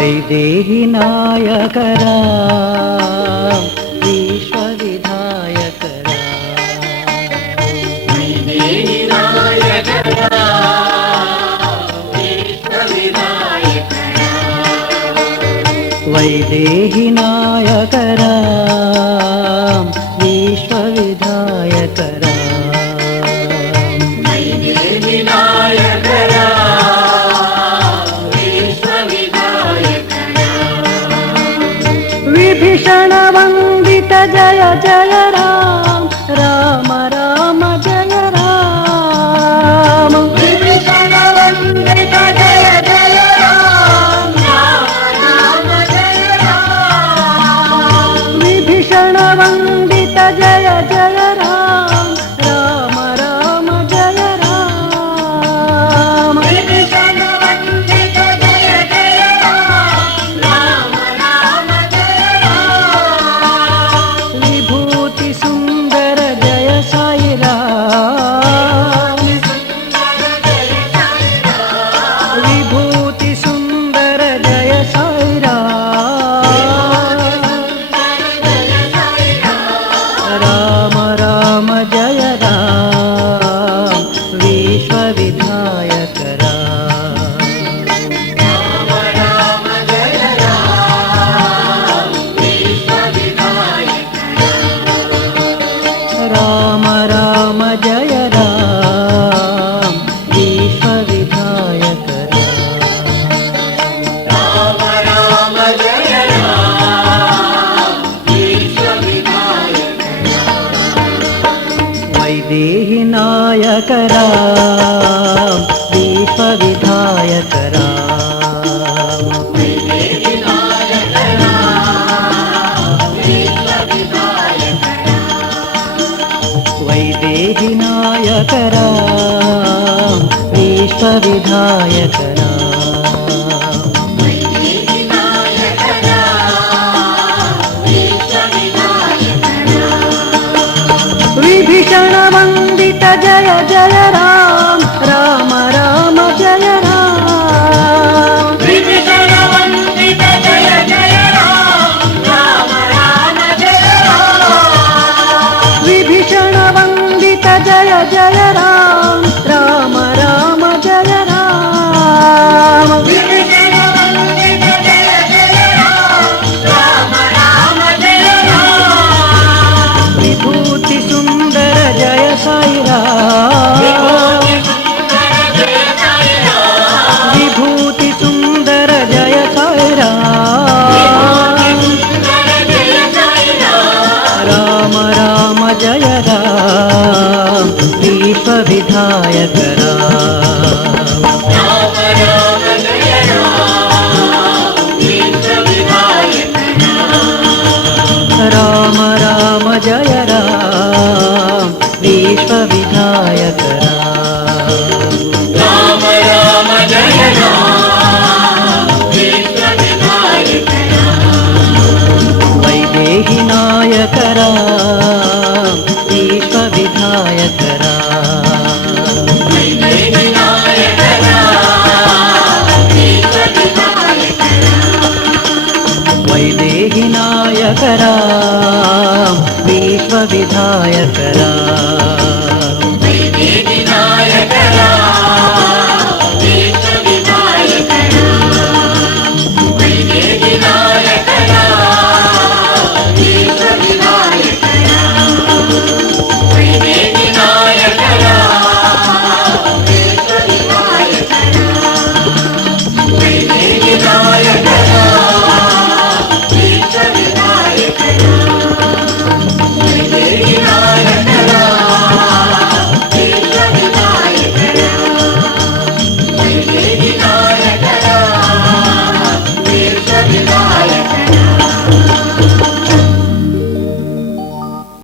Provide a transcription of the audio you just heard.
वैदेही नायकरा विश्वविधायकरा वैदेही नायकरा विश्वविधायकरा वैदेही नायकरा विश्वविधायकरा वैदेही नायकरा विभीषण वंदित जय जय राम राम राम जय राम विभीषण वंदित जय जय राम राम जय राम विभीषण वंदित जय जय राम राम राम जय राम विभीषण वंदित जय जय राम राम जय राम विभूति सुंदर जय साई राम विभूति सुंदर जय साई राम राम राम जय राम विश्वविधायक राम राम जय राम विश्वविधायक राम राम जय राम विश्वविधायक राम राम जय राम विश्वविधायक वैदेही नायक राम विश्वविधायक राम वैदेही नायक राम विश्वविधायक वैदेही नायक राम विश्वविधायक राम वैदेही नायक राम विश्वविधायक विभीषण वंदित जय जय राम राम राम जय राम विभीषण वंदित जय जय राम राम जय राम विभीषण वंदित जय जय राम राम राम जय राम विभीषण वंदित जय जय राम राम जय राम विभूति सुंदर जय साई राम विभूति सुंदर जय साई राम राम राम जय राम विश्वविधायक राम राम राम जय राम विश्वविधायक राम राम जय राम विश्वविधायक राम राम राम जय राम विश्वविधायक वैदेही नायक राम विश्वविधायक राम वैदेही नायक राम विश्वविधायक वैदेही नायक राम विश्वविधायक राम